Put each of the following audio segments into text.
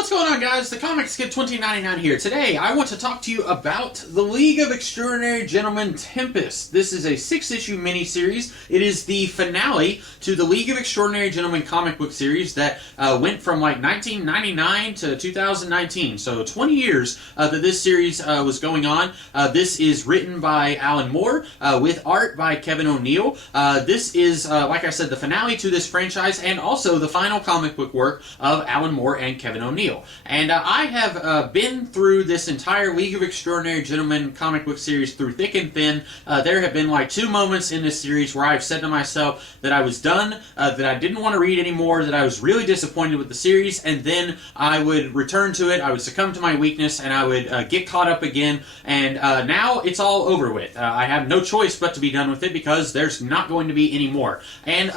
What's going on, guys? The Comics Kid 2099 here. Today, I want to talk to you about the League of Extraordinary Gentlemen Tempest. This is a 6-issue miniseries. It is the finale to the League of Extraordinary Gentlemen comic book series that went from like 1999 to 2019. So 20 years that this series was going on. This is written by Alan Moore with art by Kevin O'Neill. This is, like I said, the finale to this franchise and also the final comic book work of Alan Moore and Kevin O'Neill. And I have been through this entire League of Extraordinary Gentlemen comic book series through thick and thin. There have been like 2 moments in this series where I've said to myself that I was done, that I didn't want to read anymore, that I was really disappointed with the series, and then I would return to it, I would succumb to my weakness, and I would get caught up again, and now it's all over with. I have no choice but to be done with it because there's not going to be any more. And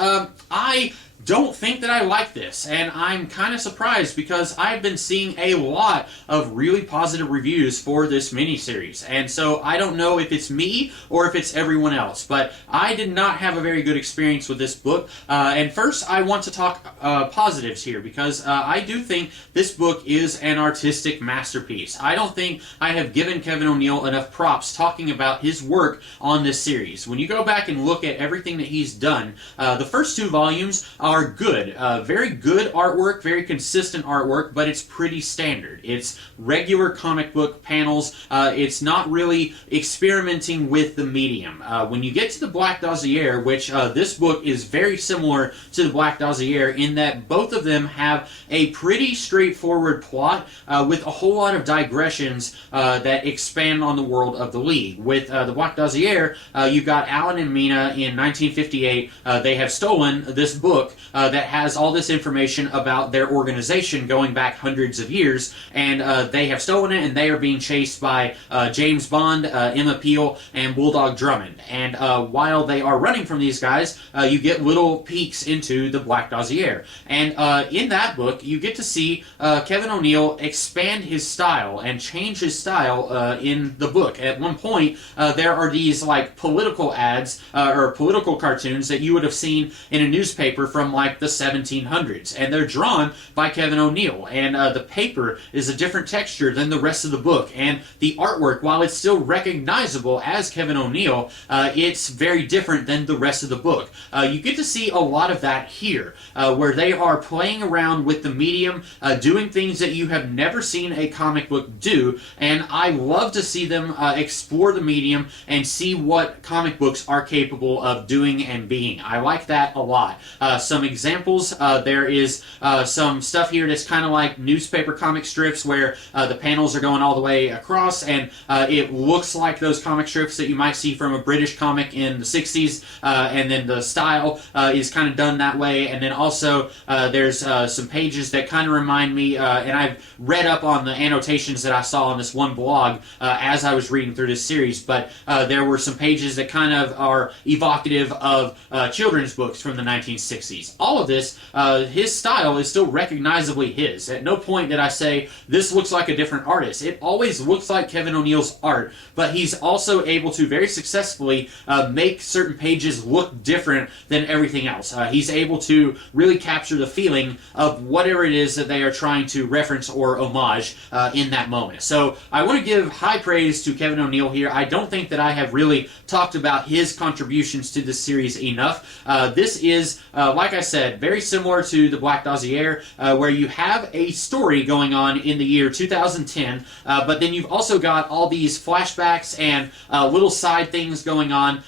I don't think that I like this, and I'm kind of surprised because I've been seeing a lot of really positive reviews for this miniseries, and so I don't know if it's me or if it's everyone else, but I did not have a very good experience with this book. And first I want to talk positives here because I do think this book is an artistic masterpiece. I don't think I have given Kevin O'Neill enough props talking about his work on this series. When you go back and look at everything that he's done, the first 2 volumes are good. Very good artwork, very consistent artwork, but it's pretty standard. It's regular comic book panels. It's not really experimenting with the medium. When you get to the Black Dossier, which this book is very similar to the Black Dossier in that both of them have a pretty straightforward plot with a whole lot of digressions that expand on the world of the League. With the Black Dossier, you've got Alan and Mina in 1958. They have stolen this book that has all this information about their organization going back hundreds of years, and they have stolen it, and they are being chased by James Bond, Emma Peel, and Bulldog Drummond. And while they are running from these guys, you get little peeks into the Black Dossier. And in that book, you get to see Kevin O'Neill expand his style and change his style in the book. At one point, there are these like political ads or political cartoons that you would have seen in a newspaper from like the 1700s, and they're drawn by Kevin O'Neill, and the paper is a different texture than the rest of the book, and the artwork, while it's still recognizable as Kevin O'Neill, it's very different than the rest of the book. You get to see a lot of that here, where they are playing around with the medium, doing things that you have never seen a comic book do, and I love to see them explore the medium and see what comic books are capable of doing and being. I like that a lot. Some examples, there is some stuff here that's kind of like newspaper comic strips where the panels are going all the way across, and it looks like those comic strips that you might see from a British comic in the 60s, and then the style is kind of done that way. And then also there's some pages that kind of remind me, and I've read up on the annotations that I saw on this one blog as I was reading through this series, but there were some pages that kind of are evocative of children's books from the 1960s. All of this, his style is still recognizably his. At no point did I say, this looks like a different artist. It always looks like Kevin O'Neill's art, but he's also able to very successfully make certain pages look different than everything else. He's able to really capture the feeling of whatever it is that they are trying to reference or homage in that moment. So I want to give high praise to Kevin O'Neill here. I don't think that I have really talked about his contributions to this series enough. This is, like I said, very similar to the Black Dossier, where you have a story going on in the year 2010, but then you've also got all these flashbacks and little side things going on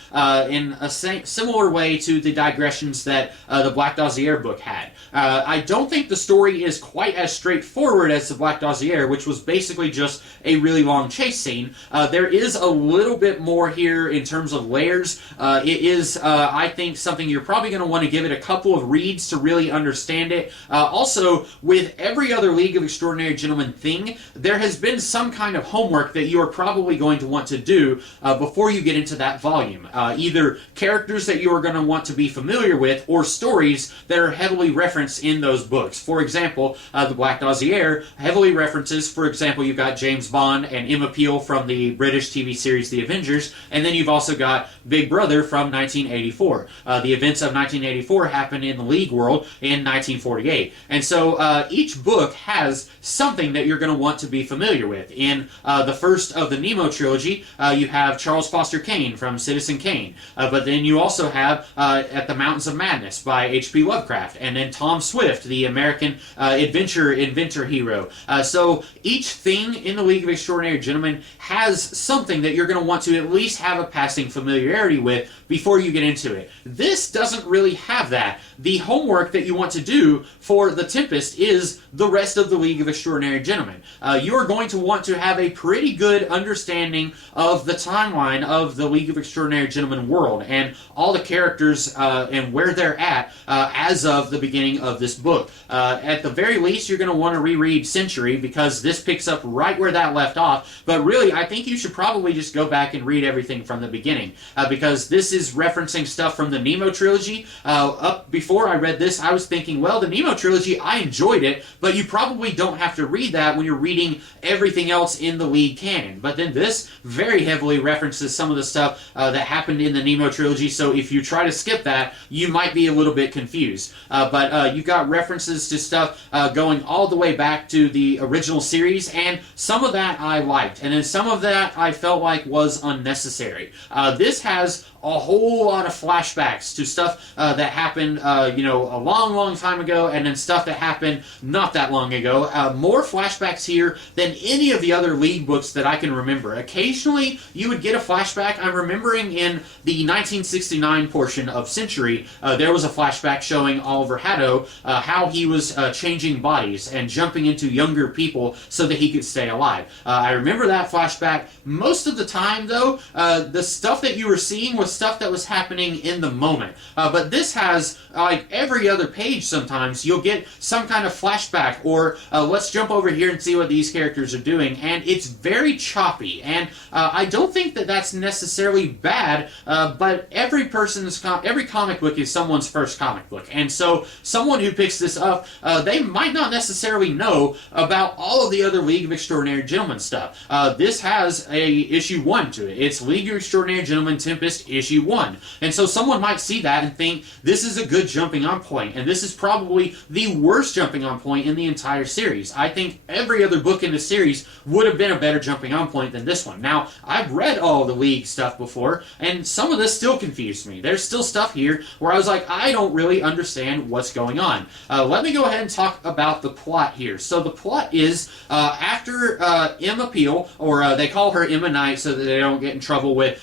in a similar way to the digressions that the Black Dossier book had. I don't think the story is quite as straightforward as the Black Dossier, which was basically just a really long chase scene. There is a little bit more here in terms of layers. It is, I think, something you're probably going to want to give it a couple of reads to really understand it. Also, with every other League of Extraordinary Gentlemen thing, there has been some kind of homework that you are probably going to want to do before you get into that volume. Either characters that you are going to want to be familiar with, or stories that are heavily referenced in those books. For example, the Black Dossier heavily references, for example, you've got James Bond and Emma Peel from the British TV series The Avengers, and then you've also got Big Brother from 1984. The events of 1984 happen in the League world in 1948. And so each book has something that you're going to want to be familiar with. In the first of the Nemo trilogy, you have Charles Foster Kane from Citizen Kane. But then you also have At the Mountains of Madness by H.P. Lovecraft. And then Tom Swift, the American inventor hero. So each thing in the League of Extraordinary Gentlemen has something that you're going to want to at least have a passing familiarity with before you get into it. This doesn't really have that. The homework that you want to do for The Tempest is the rest of the League of Extraordinary Gentlemen. You are going to want to have a pretty good understanding of the timeline of the League of Extraordinary Gentlemen world and all the characters and where they're at as of the beginning of this book. At the very least, you're going to want to reread Century because this picks up right where that left off. But really, I think you should probably just go back and read everything from the beginning because this is referencing stuff from the Nemo trilogy. Up before I read this, I was thinking, well, the Nemo trilogy, I enjoyed it, but you probably don't have to read that when you're reading everything else in the League canon. But then this very heavily references some of the stuff that happened in the Nemo trilogy, so if you try to skip that, you might be a little bit confused. But you've got references to stuff going all the way back to the original series, and some of that I liked, and then some of that I felt like was unnecessary. This has a whole lot of flashbacks to stuff that happened, a long, long time ago, and then stuff that happened not that long ago. More flashbacks here than any of the other League books that I can remember. Occasionally, you would get a flashback. I'm remembering in the 1969 portion of Century, there was a flashback showing Oliver Haddo, how he was changing bodies and jumping into younger people so that he could stay alive. I remember that flashback. Most of the time, though, the stuff that you were seeing was stuff that was happening in the moment. But this has, like every other page sometimes, you'll get some kind of flashback or let's jump over here and see what these characters are doing, and it's very choppy. And I don't think that that's necessarily bad, but every comic book is someone's first comic book. And so someone who picks this up, they might not necessarily know about all of the other League of Extraordinary Gentlemen stuff. This has a issue 1 to it. It's League of Extraordinary Gentlemen Tempest issue 1. And so someone might see that and think, this is a good jumping on point, and this is probably the worst jumping on point in the entire series. I think every other book in the series would have been a better jumping on point than this one. Now, I've read all the League stuff before, and some of this still confused me. There's still stuff here where I was like, I don't really understand what's going on. Let me go ahead and talk about the plot here. So the plot is, after Emma Peel, or they call her Emma Knight so that they don't get in trouble with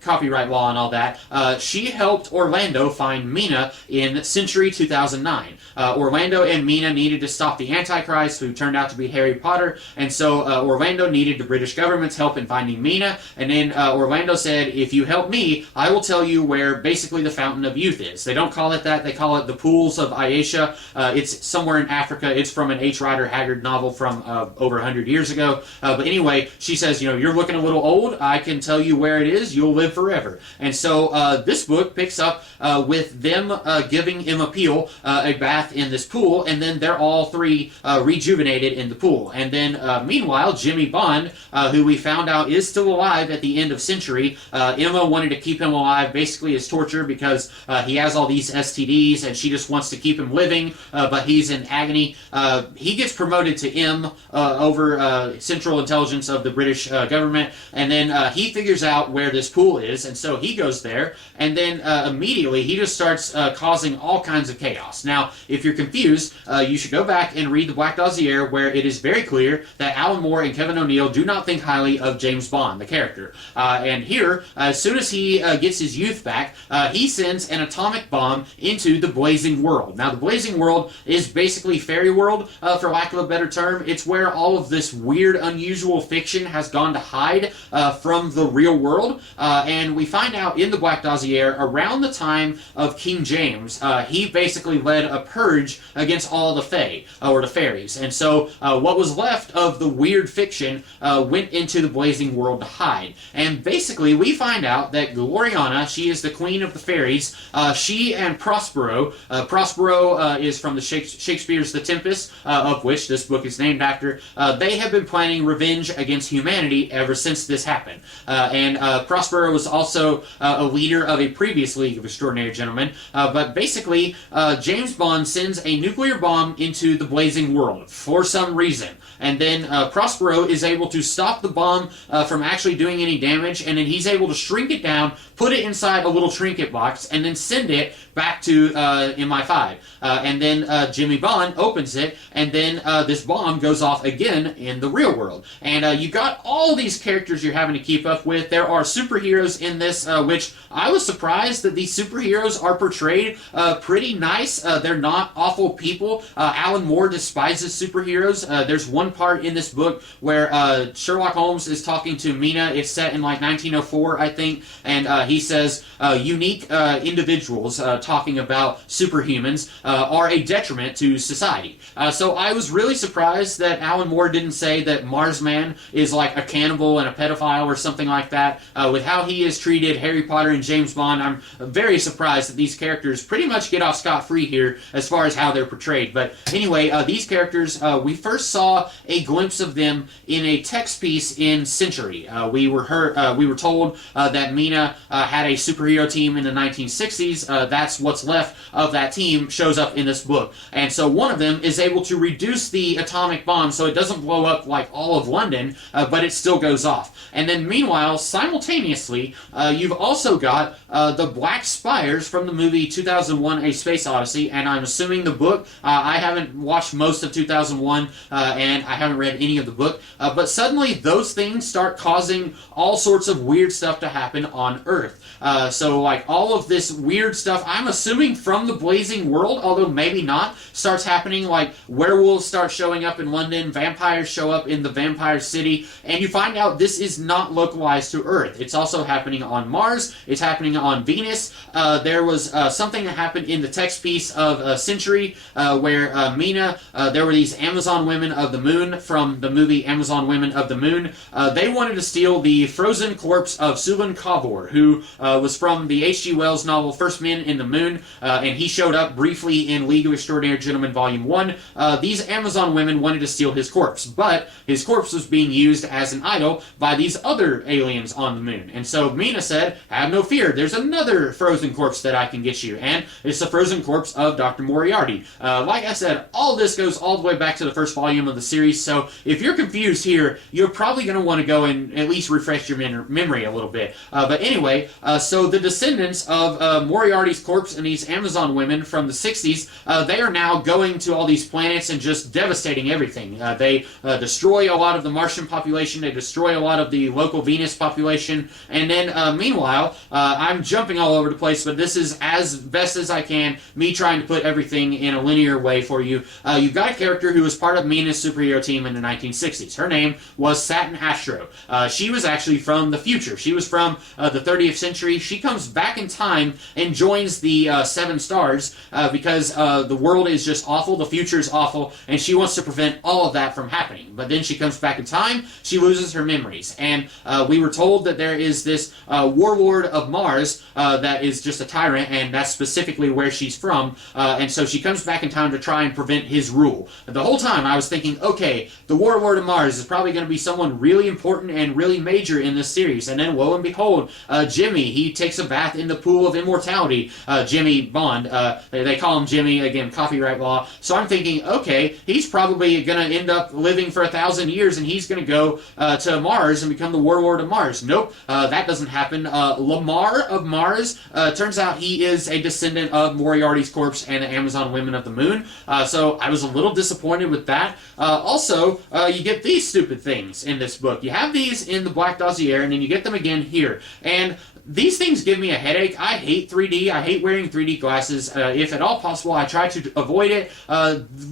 copyright law and all that, she helped Orlando find Mina in Century 2009. Orlando and Mina needed to stop the Antichrist, who turned out to be Harry Potter, and so Orlando needed the British government's help in finding Mina, and then Orlando said, if you help me, I will tell you where basically the Fountain of Youth is. They don't call it that, they call it the Pools of Aisha. It's somewhere in Africa. It's from an H. Rider Haggard novel from over 100 years ago. But anyway, she says, you're looking a little old, I can tell you where it is, you'll live forever. And so this book picks up with them giving Emma Peel a bath in this pool, and then they're all three rejuvenated in the pool. And then meanwhile, Jimmy Bond, who we found out is still alive at the end of Century, Emma wanted to keep him alive basically as torture because he has all these STDs and she just wants to keep him living, but he's in agony. He gets promoted to M over Central Intelligence of the British government, and then he figures out where this pool is, and so he goes there, and then immediately he just starts causing all kinds of chaos. Now, if you're confused, you should go back and read the Black Dossier, where it is very clear that Alan Moore and Kevin O'Neill do not think highly of James Bond, the character. And here, as soon as he gets his youth back, he sends an atomic bomb into the Blazing World. Now, the Blazing World is basically fairy world, for lack of a better term. It's where all of this weird, unusual fiction has gone to hide from the real world. And we find out in the Black Dossier, around the time of King James, he basically led a purge against all the Fae, or the fairies. And so what was left of the weird fiction went into the Blazing World to hide. And basically we find out that Gloriana, she is the queen of the fairies. She and Prospero, Prospero is from the Shakespeare's The Tempest, of which this book is named after. They have been planning revenge against humanity ever since this happened. And Prospero was also a leader of a previous League of Extraordinary Gentlemen, but basically, James Bond sends a nuclear bomb into the blazing world for some reason. And then Prospero is able to stop the bomb from actually doing any damage, and then he's able to shrink it down, put it inside a little trinket box, and then send it back to MI5. And then Jimmy Bond opens it, and then this bomb goes off again in the real world. And you got all these characters you're having to keep up with. There are superheroes in this, which I was surprised that these superheroes are portrayed pretty nice. They're not awful people. Alan Moore despises superheroes. There's one part in this book where Sherlock Holmes is talking to Mina. It's set in like 1904, I think, and he says unique individuals talking about superhumans are a detriment to society. So I was really surprised that Alan Moore didn't say that Marsman is like a cannibal and a pedophile or something like that. With how he has treated Harry Potter and James Bond, I'm very surprised that these characters pretty much get off scot-free here as far as how they're portrayed. But anyway, these characters, we first saw a glimpse of them in a text piece in Century. We were told that Mina had a superhero team in the 1960s. That's what's left of that team shows up in this book. And so one of them is able to reduce the atomic bomb so it doesn't blow up like all of London, but it still goes off. And then meanwhile, simultaneously, you've also got the Black Spires from the movie 2001: A Space Odyssey, and I'm assuming the book. I haven't watched most of 2001, and I haven't read any of the book, but suddenly those things start causing all sorts of weird stuff to happen on Earth. So like all of this weird stuff, I'm assuming from the blazing world, although maybe not, starts happening. Like werewolves start showing up in London, vampires show up in the vampire city, and you find out this is not localized to Earth. It's also happening on Mars, it's happening on Venus. There was something that happened in the text piece of Century where Mina, there were these Amazon women of the moon from the movie Amazon Women of the Moon. They wanted to steal the frozen corpse of Sulan Kavor, who was from the H.G. Wells novel First Men in the Moon, and he showed up briefly in League of Extraordinary Gentlemen Volume 1. These Amazon women wanted to steal his corpse, but his corpse was being used as an idol by these other aliens on the moon. And so Mina said, have no fear, there's another frozen corpse that I can get you, and it's the frozen corpse of Dr. Moriarty. Like I said, all this goes all the way back to the first volume of the series, so if you're confused here, you're probably going to want to go and at least refresh your memory a little bit. But anyway, so the descendants of Moriarty's corpse and these Amazon women from the 60s, they are now going to all these planets and just devastating everything. They destroy a lot of the Martian population, they destroy a lot of the local Venus population, and then meanwhile, I'm jumping all over the place, but this is as best as I can, me trying to put everything in a linear way for you. You've got a character who was part of Mina's superhero team in the 1960s. Her name was Satin Astro. She was actually from the future. She was from the 30th century. She comes back in time and joins the Seven Stars because the world is just awful, the future is awful, and she wants to prevent all of that from happening. But then she comes back in time, she loses her memories, and we were told that there is this warlord of Mars that is just a tyrant, and that's specifically where she's from, and so she comes back in time to try and prevent his rule. The whole time I was thinking, okay, the warlord of Mars is probably going to be someone really important and really major in this series, and then lo and behold, Jimmy, he takes a bath in the pool of immortality. Jimmy Bond, they call him Jimmy, again, copyright law, so I'm thinking, okay, he's probably going to end up living for 1,000 years, and he's going to go to Mars and become the warlord of Mars. Nope, that doesn't happen. Lamar of Mars, turns out he is a descendant of Moriarty's corpse and the Amazon Women of the Moon, so I was a little disappointed with that. Also, you get these stupid things in this book. You have these in the Black Dossier, and then you get them again here. And these things give me a headache. I hate 3D. I hate wearing 3D glasses. If at all possible, I try to avoid it.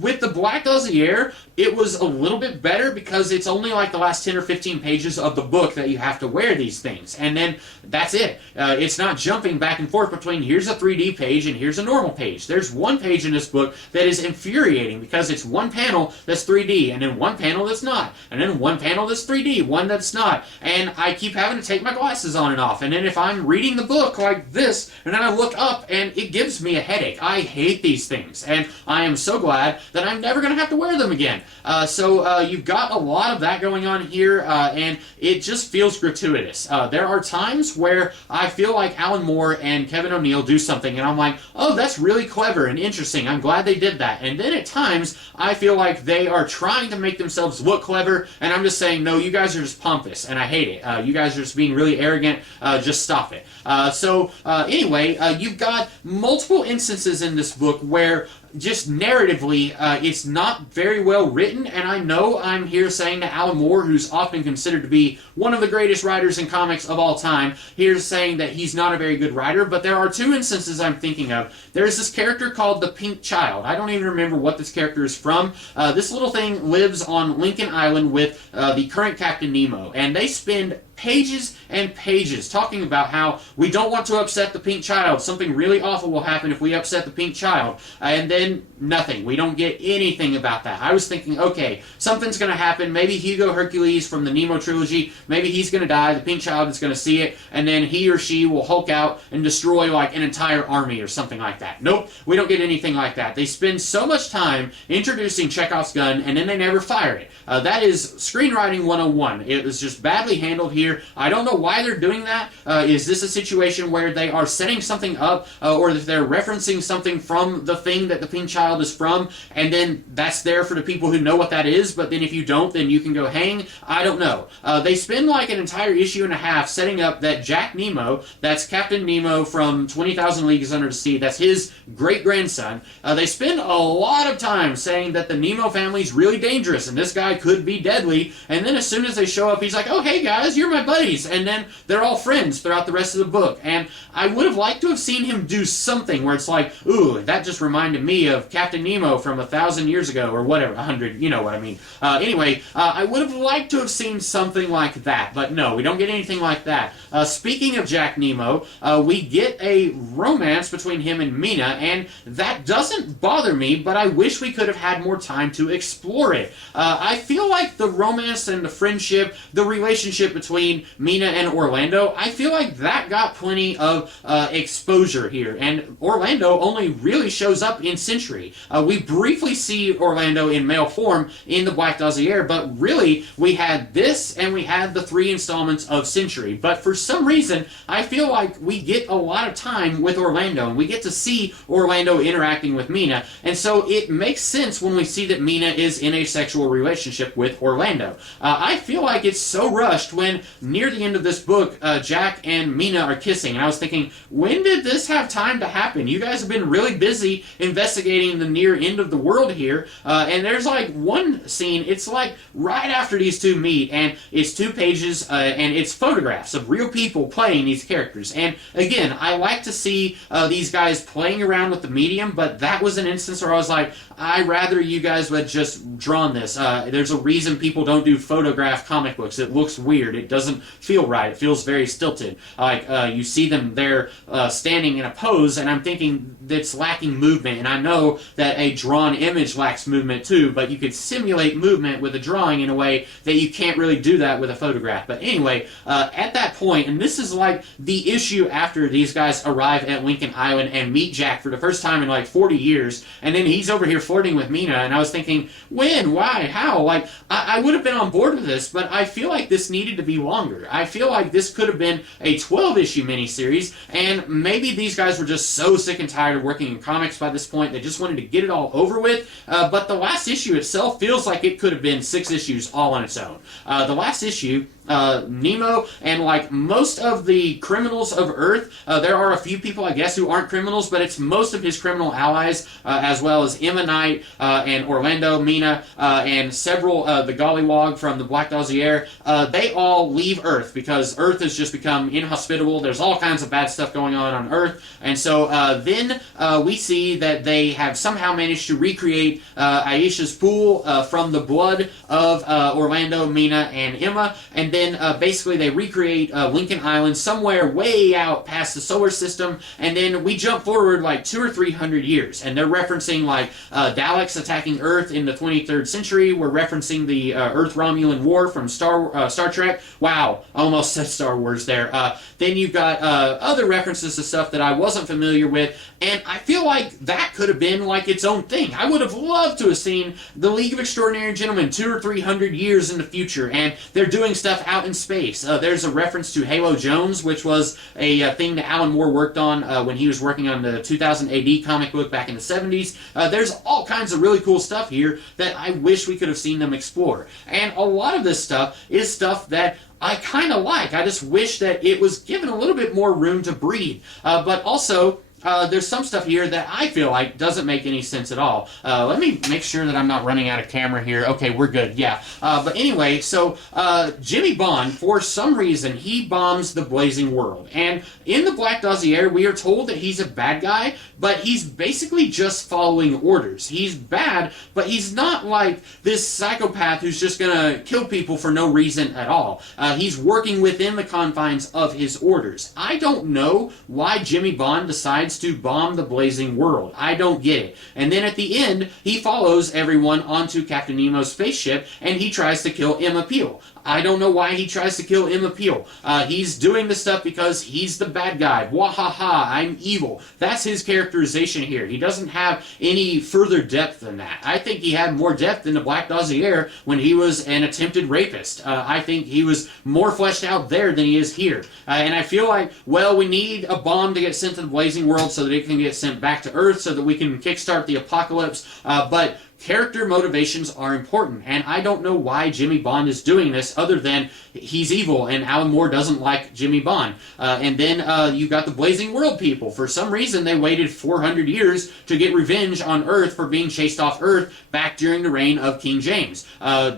With the Black Dossier, it was a little bit better because it's only like the last 10 or 15 pages of the book that you have to wear these things. And then that's it. It's not jumping back and forth between here's a 3D page and here's a normal page. There's one page in this book that is infuriating because it's one panel that's 3D and then one panel that's not. And then one panel that's 3D, one that's not. And I keep having to take my glasses on and off. And then if I'm reading the book like this, and then I look up and it gives me a headache. I hate these things, and I am so glad that I'm never going to have to wear them again. So you've got a lot of that going on here, and it just feels gratuitous. There are times where I feel like Alan Moore and Kevin O'Neill do something, and I'm like, oh, that's really clever and interesting. I'm glad they did that. And then at times, I feel like they are trying to make themselves look clever, and I'm just saying, no, you guys are just pompous, and I hate it. You guys are just being really arrogant. Just stop it. Anyway, you've got multiple instances in this book where just narratively, it's not very well written, and I know I'm here saying to Alan Moore, who's often considered to be one of the greatest writers in comics of all time, here's saying that he's not a very good writer, but there are two instances I'm thinking of. There's this character called the Pink Child. I don't even remember what this character is from. This little thing lives on Lincoln Island with the current Captain Nemo, and they spend pages and pages talking about how we don't want to upset the Pink Child. Something really awful will happen if we upset the Pink Child. And then nothing. We don't get anything about that. I was thinking, okay, something's going to happen. Maybe Hugo Hercules from the Nemo trilogy, maybe he's going to die. The Pink Child is going to see it, and then he or she will Hulk out and destroy like an entire army or something like that. Nope, we don't get anything like that. They spend so much time introducing Chekhov's gun, and then they never fire it. That is screenwriting 101. It was just badly handled here. I don't know why they're doing that. Is this a situation where they are setting something up, or if they're referencing something from the thing that the Pink Child is from, and then that's there for the people who know what that is, but then if you don't, then you can go hang? I don't know. They spend like an entire issue and a half setting up that Jack Nemo, that's Captain Nemo from 20,000 Leagues Under the Sea, that's his great-grandson, they spend a lot of time saying that the Nemo family's really dangerous, and this guy could be deadly, and then as soon as they show up, he's like, oh, hey guys, you're my buddies, and then they're all friends throughout the rest of the book. And I would have liked to have seen him do something where it's like, ooh, that just reminded me of Captain Nemo from 1,000 years ago, or whatever, 100, you know what I mean. Anyway, I would have liked to have seen something like that, but no, we don't get anything like that. Speaking of Jack Nemo, we get a romance between him and Mina, and that doesn't bother me, but I wish we could have had more time to explore it. I feel like the romance and the friendship, the relationship between Mina and Orlando, I feel like that got plenty of exposure here, and Orlando only really shows up in Century. We briefly see Orlando in male form in the Black Dossier, but really we had this and we had the 3 installments of Century, but for some reason I feel like we get a lot of time with Orlando, and we get to see Orlando interacting with Mina, and so it makes sense when we see that Mina is in a sexual relationship with Orlando. I feel like it's so rushed when near the end of this book, Jack and Mina are kissing, and I was thinking, when did this have time to happen? You guys have been really busy investigating the near end of the world here, and there's like one scene, it's like right after these two meet, and it's 2 pages, and it's photographs of real people playing these characters, and again, I like to see these guys playing around with the medium, but that was an instance where I was like, I'd rather you guys would just drawn this. There's a reason people don't do photograph comic books. It looks weird. It doesn't feel right. It feels very stilted. Like, you see them there standing in a pose, and I'm thinking that's lacking movement, and I know that a drawn image lacks movement too, but you could simulate movement with a drawing in a way that you can't really do that with a photograph. But anyway, at that point, and this is like the issue after these guys arrive at Lincoln Island and meet Jack for the first time in like 40 years, and then he's over here flirting with Mina, and I was thinking, when, why, how? Like, I would have been on board with this, but I feel like this needed to be longer. I feel like this could have been a 12-issue miniseries, and maybe these guys were just so sick and tired of working in comics by this point, they just wanted to get it all over with, but the last issue itself feels like it could have been 6 issues all on its own. The last issue, Nemo and like most of the criminals of Earth, there are a few people I guess who aren't criminals, but it's most of his criminal allies, as well as Emma Knight and Orlando, Mina, and several the Gollywog from the Black Dossier. They all leave Earth because Earth has just become inhospitable. There's all kinds of bad stuff going on Earth, and so then we see that they have somehow managed to recreate Aisha's pool from the blood of Orlando, Mina, and Emma, and then then basically they recreate Lincoln Island somewhere way out past the solar system, and then we jump forward like 200 or 300 years, and they're referencing like Daleks attacking Earth in the 23rd century. We're referencing the Earth-Romulan War from Star Trek. Wow, almost said Star Wars there. Then you've got other references to stuff that I wasn't familiar with, and I feel like that could have been like its own thing. I would have loved to have seen the League of Extraordinary Gentlemen 200 or 300 years in the future, and they're doing stuff out in space. There's a reference to Halo Jones, which was a thing that Alan Moore worked on when he was working on the 2000 AD comic book back in the 70s. There's all kinds of really cool stuff here that I wish we could have seen them explore. And a lot of this stuff is stuff that I kind of like. I just wish that it was given a little bit more room to breathe. But also, there's some stuff here that I feel like doesn't make any sense at all. Let me make sure that I'm not running out of camera here. Okay, we're good, yeah. But anyway, so Jimmy Bond, for some reason, he bombs the Blazing World. And in the Black Dossier, we are told that he's a bad guy, but he's basically just following orders. He's bad, but he's not like this psychopath who's just gonna kill people for no reason at all. He's working within the confines of his orders. I don't know why Jimmy Bond decides to bomb the Blazing World. I don't get it. And then at the end, he follows everyone onto Captain Nemo's spaceship, and he tries to kill Emma Peel. I don't know why he tries to kill Emma Peel. He's doing this stuff because he's the bad guy. Wahaha, I'm evil. That's his characterization here. He doesn't have any further depth than that. I think he had more depth in the Black Dossier when he was an attempted rapist. I think he was more fleshed out there than he is here. And I feel like, well, we need a bomb to get sent to the Blazing World so that it can get sent back to Earth so that we can kickstart the apocalypse. But character motivations are important, and I don't know why Jimmy Bond is doing this other than he's evil and Alan Moore doesn't like Jimmy Bond. And then you got the Blazing World people. For some reason, they waited 400 years to get revenge on Earth for being chased off Earth back during the reign of King James.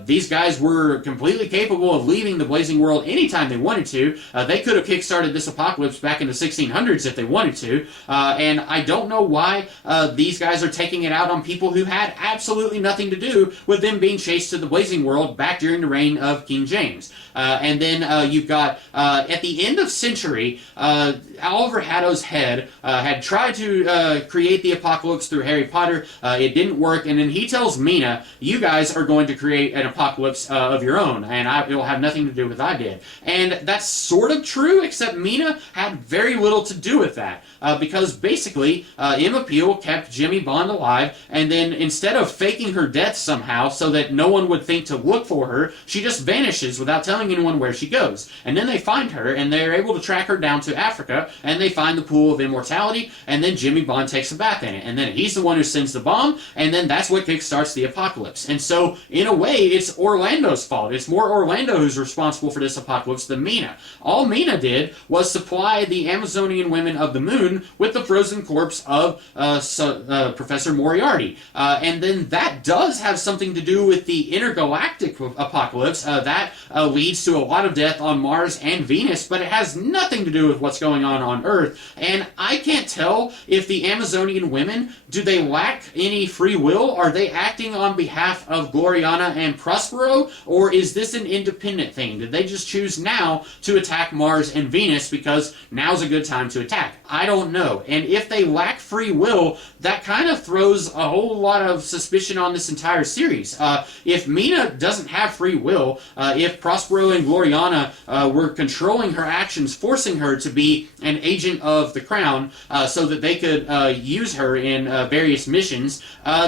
These guys were completely capable of leaving the Blazing World anytime they wanted to. They could have kickstarted this apocalypse back in the 1600s if they wanted to. And I don't know why these guys are taking it out on people who had absolutely nothing to do with them being chased to the Blazing World back during the reign of King James. And then you've got, at the end of Century, Oliver Haddo's head had tried to create the apocalypse through Harry Potter. It didn't work, and then he tells Mina, you guys are going to create an apocalypse of your own, and it will have nothing to do with what I did. And that's sort of true, except Mina had very little to do with that. Because basically, Emma Peel kept Jimmy Bond alive, and then instead of faking her death somehow so that no one would think to look for her, she just vanishes without telling anyone where she goes. And then they find her, and they're able to track her down to Africa, and they find the pool of immortality, and then Jimmy Bond takes a bath in it. And then he's the one who sends the bomb, and then that's what kickstarts the apocalypse. And so, in a way, it's Orlando's fault. It's more Orlando who's responsible for this apocalypse than Mina. All Mina did was supply the Amazonian women of the moon with the frozen corpse of Professor Moriarty. And then that does have something to do with the intergalactic apocalypse. That leads to a lot of death on Mars and Venus, but it has nothing to do with what's going on Earth. And I can't tell if the Amazonian women, do they lack any free will? Are they acting on behalf of Gloriana and Prospero? Or is this an independent thing? Did they just choose now to attack Mars and Venus because now's a good time to attack? I don't know. And if they lack free will, that kind of throws a whole lot of suspicion on this entire series. If Mina doesn't have free will, if Prospero and Gloriana were controlling her actions, forcing her to be an agent of the Crown so that they could use her in various missions,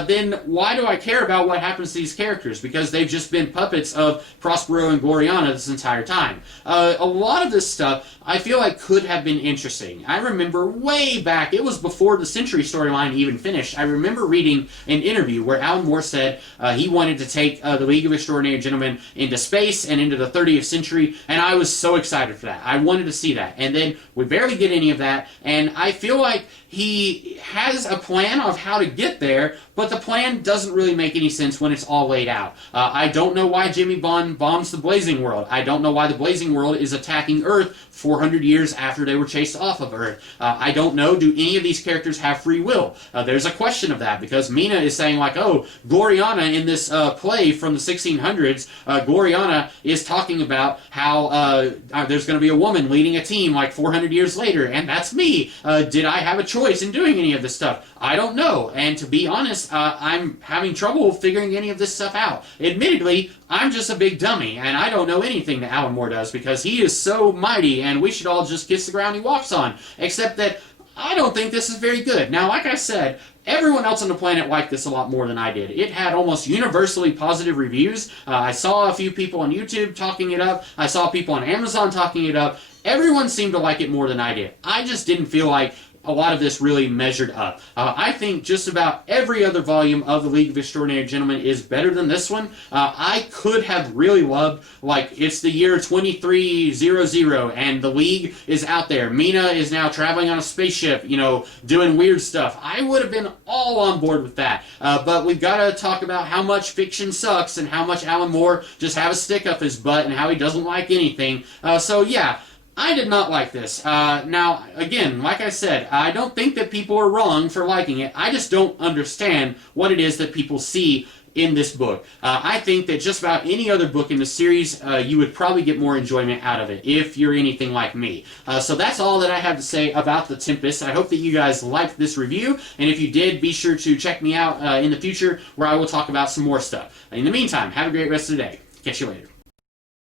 then why do I care about what happens to these characters? Because they've just been puppets of Prospero and Gloriana this entire time. A lot of this stuff I feel like could have been interesting. I remember way back, it was before the Century storyline even finished, I remember reading an interview where Alan Moore said he wanted to take the League of Extraordinary Gentlemen into space and into the 30th century, and I was so excited for that. I wanted to see that. And then we barely get any of that, and I feel like he has a plan of how to get there, but the plan doesn't really make any sense when it's all laid out. I don't know why Jimmy Bond bombs the Blazing World. I don't know why the Blazing World is attacking Earth 400 years after they were chased off of Earth. I don't know, do any of these characters have free will? There's a question of that, because Mina is saying like, oh, know, Gloriana in this play from the 1600s, Gloriana is talking about how there's going to be a woman leading a team like 400 years later, and that's me. Did I have a choice in doing any of this stuff? I don't know, and to be honest, I'm having trouble figuring any of this stuff out. Admittedly, I'm just a big dummy, and I don't know anything that Alan Moore does, because he is so mighty, and we should all just kiss the ground he walks on. Except that I don't think this is very good. Now, like I said, everyone else on the planet liked this a lot more than I did. It had almost universally positive reviews. I saw a few people on YouTube talking it up. I saw people on Amazon talking it up. Everyone seemed to like it more than I did. I just didn't feel like a lot of this really measured up. I think just about every other volume of the League of Extraordinary Gentlemen is better than this one. I could have really loved, like, it's the year 2300 and the League is out there. Mina is now traveling on a spaceship, you know, doing weird stuff. I would have been all on board with that. But we've got to talk about how much fiction sucks and how much Alan Moore just have a stick up his butt and how he doesn't like anything. So yeah, I did not like this. Now, again, like I said, I don't think that people are wrong for liking it. I just don't understand what it is that people see in this book. I think that just about any other book in the series, you would probably get more enjoyment out of it if you're anything like me. So that's all that I have to say about The Tempest. I hope that you guys liked this review, and if you did, be sure to check me out in the future where I will talk about some more stuff. In the meantime, have a great rest of the day. Catch you later.